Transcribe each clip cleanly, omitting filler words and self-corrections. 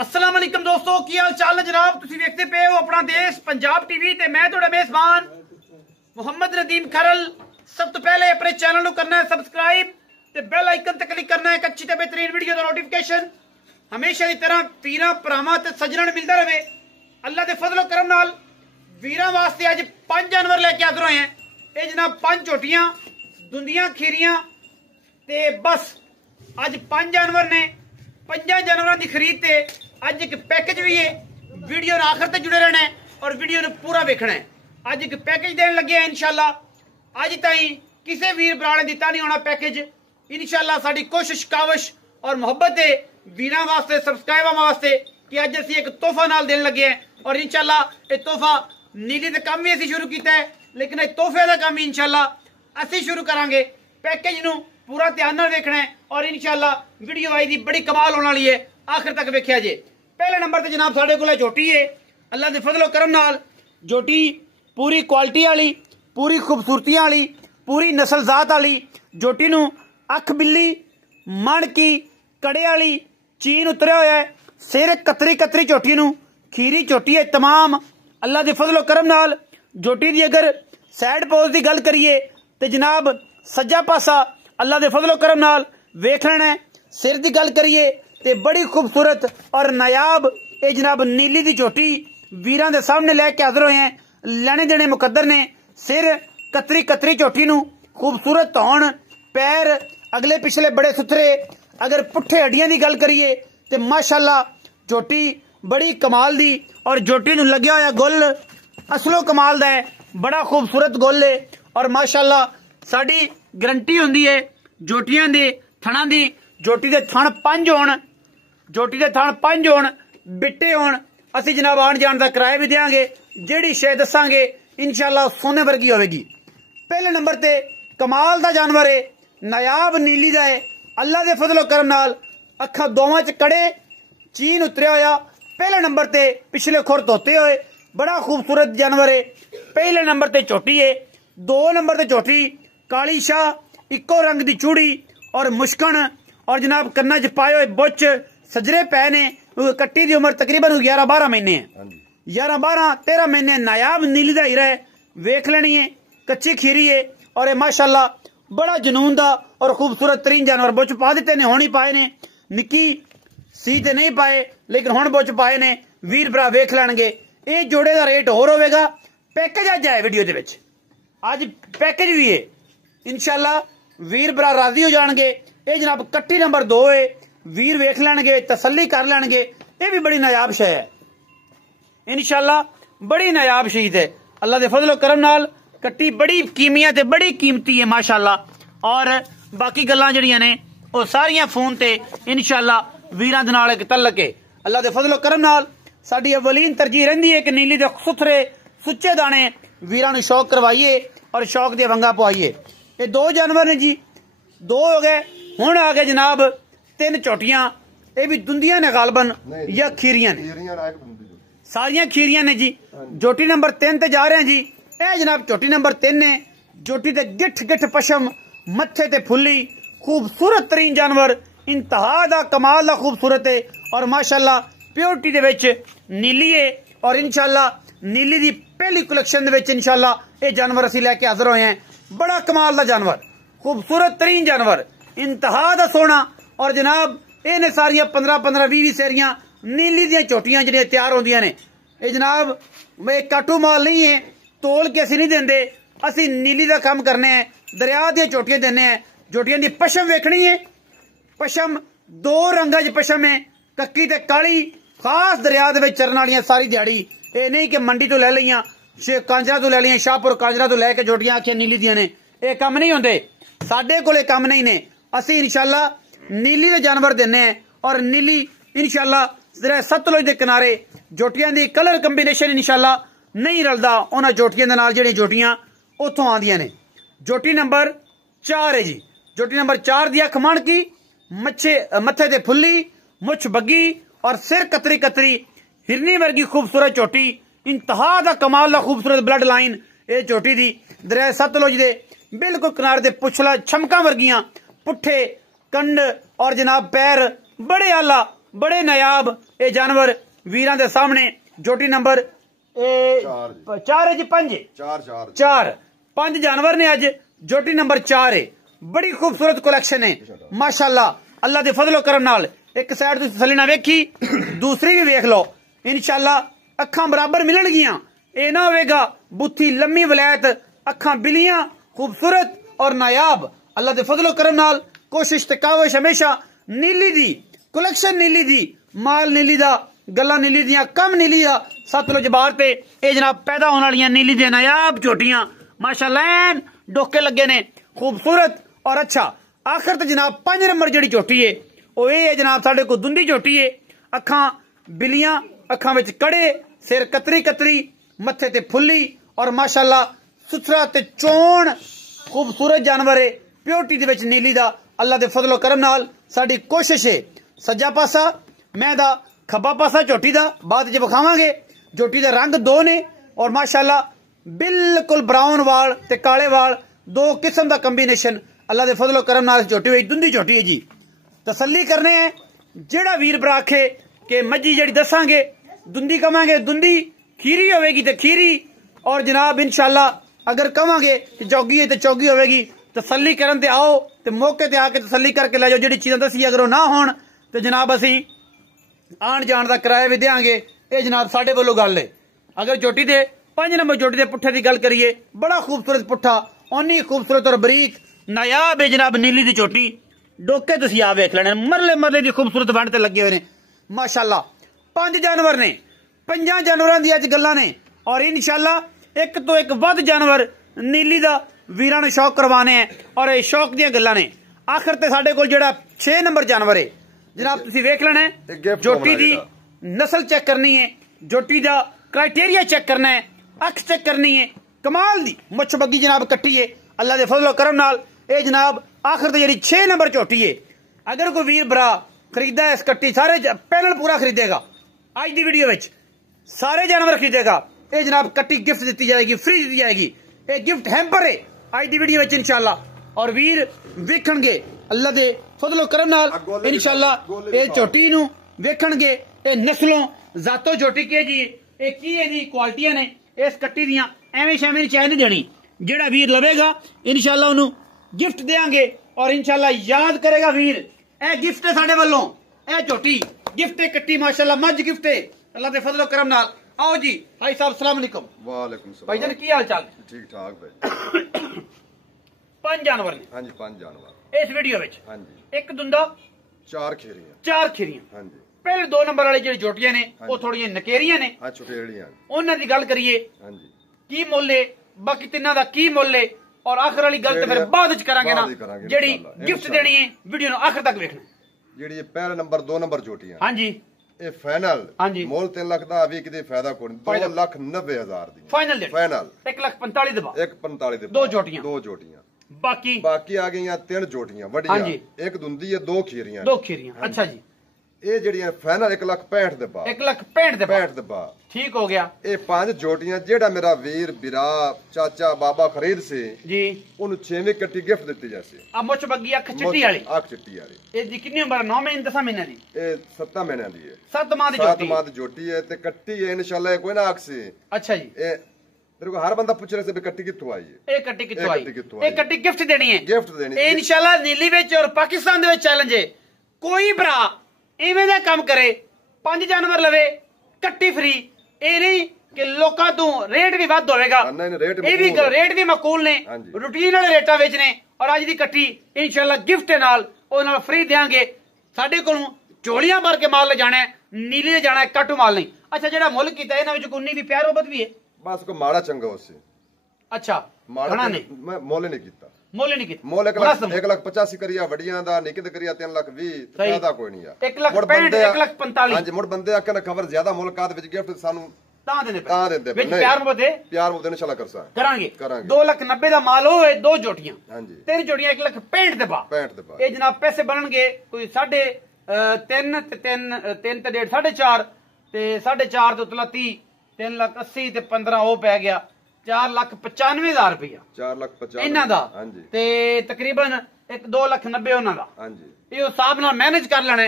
अस्सलाम वालेकुम दोस्तों, की हाल चाल है जनाब। तुसी देखते पे हो अपना देश पंजाब टीवी ते मैं तुहाडा मेजबान मुहम्मद नदीम खरल। सब तो पहले अपने चैनल को करना है सबसक्राइब ते बेल आइकन ते क्लिक करना है एक अच्छी ते बेहतरीन वीडियो का नोटिफिकेशन हमेशा की तरह पीरा भरावां ते सज्जणां नूं मिलदा रहे। अल्लाह दे फजलो करम नाल वीरां वास्ते अज 5 जानवर लेके हाजिर होए हैं। ये जनाब 5 झोटियां दुंदियां खीरियां ते बस अज 5 जानवर ने। 5 जानवरों की खरीद ते अज एक पैकेज भी है। वीडियो आखिर तक जुड़े रहना है और वीडियो पूरा वेखना है। अज एक पैकेज देने लगे हैं इंशाल्लाह। अज ताई किसी वीर भरा ने दिता नहीं होना पैकेज। इंशाल्लाह साड़ी कोशिश काविश और मुहब्बत है वीरां वास्ते सबसक्राइबर वास्ते कि अज असी एक तोहफा नाल देने लगे हैं। और इंशाल्लाह ये तोहफा नीली का काम भी असी शुरू किया है, लेकिन तोहफे का काम भी इंशाल्लाह असी शुरू करांगे। पैकेज नूं पूरा ध्यान नाल वेखना है और इंशाल्लाह वीडियो आई दी बड़ी कमाल होने वाली है। आखिर तक वेख्या जे। पहले नंबर ते जनाब साडे कोल झोटी है। अल्लाह दे फजलो करम नाल झोटी पूरी क्वालिटी वाली, पूरी खूबसूरती वाली, पूरी नस्ल जात वाली झोटी नूं अख बिल्ली मणकी कड़े वाली चीन उतरिया होया है। सिर कतरी कतरी झोटी नूं खीरी झोटी है तमाम। अल्लाह दे फजलो करम नाल झोटी दी अगर सैड पोज की गल करिए तो जनाब सज्जा पासा अल्लाह दे फजलो करम नाल वेख लेना है। सिर की गल करिए तो बड़ी खूबसूरत और नायाब ये जनाब नीली की झोटी वीरां दे सामने लैके हाजिर होए हैं। लेने देने मुकद्दर ने। सिर कतरी कतरी झोटी नूं खूबसूरत धौण, पैर अगले पिछले बड़े सुथरे। अगर पुट्ठे हड्डियां की गल करिए तो माशाल्लाह झोटी बड़ी कमाल दी। और झोटी नूं लग्या होया गुल असलो कमाल दा है, बड़ा खूबसूरत गुल है। और माशाल्लाह साडी गारंटी हुंदी है झोटियां दे थणां दी। झोटी दे थण 5 होण, झोटी दे थण 5 होण, बिट्टे होण। असी जनाब आण जाण दा किराया भी देंगे। जिहड़ी शे दसांगे इंशाल्लाह सोने वर्गी होवेगी। पहले नंबर ते कमाल दा जानवर है, नायाब नीली दा है। अल्लाह दे फजलो करम नाल अखां दोवां च कड़े चीन उतरिया होया। पहले नंबर ते पिछले खुर धोते हुए बड़ा खूबसूरत जानवर है। पहले नंबर ते झोटी है। 2 नंबर ते झोटी काली शाह इको रंग दी चूड़ी और मुश्कन और जनाब कन्ना च पाए हुए बुच सजरे पै ने। कट्टी की उम्र तकरीबन 11-12 महीने है। 11-12-13 महीने नायाब नीली दा हीरा है। वेख लेनी है, कच्ची खीरी है और ये माशाल्लाह बड़ा जनून दा और खूबसूरत तरीन जानवर। बुच पा दिते ने, हुण ही पाए ने। निक्की सी ते नहीं पाए लेकिन हुण बुच पाए ने। वीर भरा वेख लैणगे। ये जोड़े का रेट होर होवेगा। पैकेज अज आए वीडियो दे विच, अज पैकेज भी है। इंशाल्लाह वीर भरा राजी हो जाएंगे। ये जनाब कट्टी नंबर 2 है। वीर वेख लैणगे, तसल्ली कर लैणगे। ये भी बड़ी नायाब शे है, इंशाल्लाह बड़ी नायाब शहीद है। अल्लाह दे फजलो करम नाल कट्टी बड़ी कीमिया ते बड़ी कीमती है माशाल्लाह। और बाकी गल्लां जड़ियां ने वो सारियां फोन ते इंशाल्लाह वीरां दे नाल तल्लक है। अल्लाह दे फजलो करम नाल साडी अवलीन तरजीह रहिंदी है कि नीली दे सुथरे सुच्चे दाने वीरां नूं शौक करवाइए और शौक दी वंगा पवाइए। ये 2 जानवर ने जी, 2 हो गए। हुण आ गए जनाब 3 झोटियां। ये भी दुंदियां ने गालबन या खीरियां ने, सारियां खीरियां ने जी। झोटी नंबर 3 ते जा रहे हैं जी। ये जनाब झोटी नंबर 3 ने। झोटी ते गिठ गिठ पशम, मत्थे ते फुल्ली, खूबसूरत तरीन जानवर, इंतहा दा कमाल दा खूबसूरत है। और माशाल्लाह प्योरिटी दे विच नीली है। और इंशाल्लाह नीली दी पहली कलेक्शन दे विच इंशाल्लाह ये जानवर असी लेके हाजिर होए हैं। बड़ा कमाल दा जानवर, खूबसूरत तरीन जानवर, इंतहा दा सोना। और जनाब ये सारिया 15-15-20 सेरियां नीली दियां झोटियां जिहड़ियां तैयार होंदियां ने। ये जनाब काटू माल नहीं है, तोल के असी नहीं देंदे। असी नीली दा काम करने हैं, दरिया दियां झोटियां देने हैं। झोटियां दी पशम वेखनी है। पशम 2 रंगां च पशम है, कक्की ते काली। खास दरिया दे विच चरन वालियां सारी दिहाड़ी। ये नहीं कि मंडी तो ले लियां, कांजरा तो ले लियां, शाहपुर कांजरा तो लैके झोटियां आखियां नीली दियां ने। ये काम नहीं होंदे, साडे कोले काम नहीं ने। असी इंशाल्लाह नीली दे जानवर देने हैं। और नीली इंशाल्लाह जरा सतलुज दे किनारे झोटियां दी कलर कंबीनेशन इंशाल्लाह नहीं रलदा उन्हां झोटियां दे नाल जिहड़ियां झोटियां उत्थों आंदियां ने। झोटी नंबर 4 है जी। झोटी नंबर 4 दी अख मणकी, मत्थे ते फुल्ली, मुछ बग्गी और सिर कतरी कतरी, हिरनी वर्गी खूबसूरत झोटी, इंतहा दा कमाल दा खूबसूरत ब्लड लाइन ये झोटी दी। दरिया सतलुज दे बिल्कुल किनारे ते पुछला छमका वर्गियां, पुट्ठे कंड और जनाब पैर बड़े आला बड़े नायाब ये जानवर वीरां दे सामने जोटी नंबर 4 है जी 5 चार 5 जानवर ने अज जोटी नंबर 4 है। बड़ी खूबसूरत कलेक्शन है माशाअल्लाह। अल्लाह दे फजलो करम नाल एक साइड तुसीं थल्ले ना वेखी दूसरी भी वेख लो इंशाअल्लाह अखां बराबर मिलणगियां। ये ना होवेगा बुत्थी लम्मी वलैत अखां बिलियां खूबसूरत और नायाब। अल्लाह दे फजलो करम नाल कोशिश ते काविश हमेशा नीली दी कलेक्शन नीली दी माल नीली दा गल्लां नीली दियां कम नीली दा सतलुज बार ते ये जनाब पैदा होने वाली नीली दे नायाब झोटियां माशाअल्लाह डोके लगे ने खूबसूरत और अच्छा। आखिर तो जनाब 5 नंबर जी झोटी है वो ये है जनाब साढ़े को दुंदी झोटी है। अखां बिलियां अखां विच कड़े सिर कतरी कतरी मत्थे ते फुल्ली और माशाअल्लाह सुथरा ते चोण खूबसूरत जानवर है प्योरिटी दे विच नीली दा। अल्लाह दे फजलो करम नाल साडी कोशिश है सज्जा पासा मैं दा खब्बा पासा झोटी दा बाद च विखावांगे। झोटी दा रंग 2 ने और माशाअल्लाह बिल्कुल ब्राउन वाल ते काले वाल 2 किस्म दा कंबीनेशन। अल्लाह दे फजलो करम नाल झोटी हुई दुंदी झोटी है जी। तसल्ली करने है जेड़ा वीर भरा आखे कि मज्जी जेड़ी दसांगे दुंदी कवांगे दुंदी खीरी होवेगी ते खीरी और जनाब इंशाअल्लाह अगर कवांगे कि चौगी है तो चौगी होवेगी। तसल्ली करन ते आओ ते मौके ते आके तसल्ली करके ले जाओ। जेड़ी चीज़ां दसी अगर ना होण ते जनाब असी आण जाण दा किराया भी देंगे। ये जनाब साडे वालों गल है। अगर झोटी दे 5 नंबर झोटी दे पुट्ठे की गल करिए बड़ा खूबसूरत पुट्ठा ओनी खूबसूरत और बरीक नायाब है जनाब नीली दी झोटी। डोके तुसीं आ वेख लेने मरले मरले दी खूबसूरत वंड ते लगे हुए ने माशाअल्लाह। 5 जानवर ने 5 जानवरां दी अज गल्लां ने और इंशाअल्लाह एक तो एक वध जानवर नीली दा वीरां ने शौक करवाने हैं और ये शौक दी गल्लां ने। आखिर ते साडे कोल जेड़ा 6 नंबर जानवर है जनाब तुसीं वेख लेना है। झोटी दी नस्ल चेक करनी है झोटी दा क्राइटेरिया चेक करना है अख चेक करनी है कमाल दी मुछ बग्गी जनाब कट्टी है। अल्लाह दे फजलो करम नाल ये जनाब आखिर ते जेड़ी 6 नंबर झोटी है। अगर कोई वीर भरा खरीदा है इस कट्टी सारे पैनल पूरा खरीदेगा आज दी वीडियो विच सारे जानवर खरीदेगा ये जनाब कट्टी गिफ्ट दी जाएगी फ्री दी जाएगी। ये गिफ्ट हैम्पर है आज दी वीडियो विच इंशाअल्लाह और वीर वेखणगे अल्लाह दे फजलो करम नाल इंशाअल्लाह ये झोटी नूं वेखणगे। ये नस्लों जातो झोटी के जी ये की है दी क्वालिटियां ने इस कट्टी दियां एवें शैवें चाह नहीं देनी। जेड़ा वीर लवेगा इंशाअल्लाह उन्होंने गिफ्ट देंगे और इंशाअल्लाह याद करेगा वीर ए गिफ्ट है साडे वालों ए झोटी गिफ्ट है कट्टी माशाअल्लाह मज गिफ्ट है अल्लाह दे फजलो करम नाल। आओ जी भाई साहब अस्सलाम वालेकुम। वालेकुम सलाम भाईजान की हाल चाल? ठीक ठाक भाई। 5 जानवर ने हां जी 5 जानवर इस वीडियो विच। हां जी एक दुंदा 4 खीरियां 4 खीरियां। हां जी पहले 2 नंबर वाली जेडी झोटियां ने वो थोड़ी नकेरियां ने हां छुटेड़ियां उन्हां दी गल करिए हां जी की मुੱਲ है बाकी तिन्ना दा की मुੱਲ है और आखिर वाली गल तो फिर बाद च करांगे ना जेडी गिफ्ट देनी है वीडियो नु आखिर तक देखना। जेडी पहला नंबर 2 नंबर झोटियां हां जी ये फाइनल हां जी मोल 3 लाख दा अभी किते फायदा कोई 2,90,000 दी फाइनल दे फाइनल 1,45,000 दे 1,45 दे 2 झोटियां बाकी आ गईयां 3 झोटियां वड्डियां एक दुंदी है 2 खीरियां 2 खीरियां। अच्छा जी ये जड़ियां फाइनल 1,65,000 दे पा 1,65,000 दे पा ठीक हो गया। ये 5 झोटियां जेड़ा मेरा वीर बिरा चाचा बाबा खरीद से जी ओनु 6वीं कट्टी गिफ्ट दित्ती जासी। आ मुछ बग्गी अख चिट्टी वाली अख चिट्टी वाली ये दी कितनी उम्र 9 महीने 10 महीने दी ये 7 महीने दी है 7 माह दी झोटी 7 माह दी झोटी है ते कट्टी है इंशाल्लाह कोई ना अख से। अच्छा जी ये मेरे को हर बंदा पूछ रहा है कट्टी कित्थों आई है ये कट्टी कित्थों आई ये कट्टी गिफ्ट देनी है गिफ्ट देनी है इंशाल्लाह नीली विच और पाकिस्तान दे विच चैलेंज है कोई भरा इवें दा काम करे 5 जानवर लवे कट्टी फ्री ए नहीं कि लोकां तो रेट भी वध होवेगा ये भी रेट भी मकूल ने रूटीन वाले रेटा विच ने और अज दी कट्टी इंशाल्लाह गिफ्ट नाल ओ नाल फ्री देंगे। साडे कोलों झोलियां भर के माल ले जाना है नीली ले जाना है काटू माल नहीं। अच्छा जेड़ा मुल्क कीता इन्हां विच कोई भी प्यार मोहब्बत भी है बस को माड़ा चंगा उससे। अच्छा माड़ा ने मैं मोले नहीं कीता मोले नहीं कीता मोल 1,85,000 करिया वडियां दा निके दे करिया 3,20,000 फायदा कोई नहीं है 1,65,000 1,45,000 हां जी मुड़ बंदे आके ना खबर ज्यादा मुल्कात विच गिफ्ट सानू तां देंदे विच प्यार मोहब्बत इंशाल्लाह करसा करांगे 2,90,000 दा माल होए 2 झोटियां हां जी 3 झोटियां 1,65,000 दे पा ये जनाब पैसे बनणगे कोई 3.5 ते 3 ते 1.5 4.5 ते 4.5 तो 30 3,80,000 ते 15 ਉਹ ਪੈ ਗਿਆ 4,95,000 रुपया 4,95,000 ਇਹਨਾਂ ਦਾ ਤੇ ਤਕਰੀਬਨ 2,90,000 ਉਹਨਾਂ ਦਾ। ਹਾਂਜੀ ਇਹ ਹਿਸਾਬ ਨਾਲ ਮੈਨੇਜ ਕਰ ਲੈਣਾ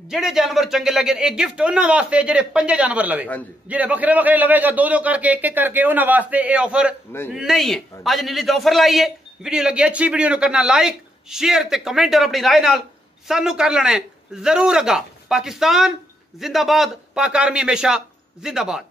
ਜਿਹੜੇ ਜਾਨਵਰ ਚੰਗੇ ਲੱਗੇ ਇਹ ਗਿਫਟ ਉਹਨਾਂ ਵਾਸਤੇ ਜਿਹੜੇ 5 ਜਾਨਵਰ ਲਵੇ ਹਾਂਜੀ। ਜਿਹੜੇ ਵੱਖਰੇ ਵੱਖਰੇ ਲਵੇਗਾ 2-2 ਕਰਕੇ ਇੱਕ ਕਰਕੇ ਉਹਨਾਂ ਵਾਸਤੇ ਇਹ ਆਫਰ ਨਹੀਂ ਹੈ। ਅੱਜ ਨੀਲੀ ਤੋਂ ਆਫਰ ਲਾਈ ਹੈ। ਵੀਡੀਓ ਲੱਗੀ ਅੱਛੀ ਵੀਡੀਓ ਨੂੰ ਕਰਨਾ ਲਾਈਕ शेयर ते कमेंट और अपनी राय नाल सानू कर लेना है जरूर। अगा पाकिस्तान जिंदाबाद, पाक आर्मी हमेशा जिंदाबाद।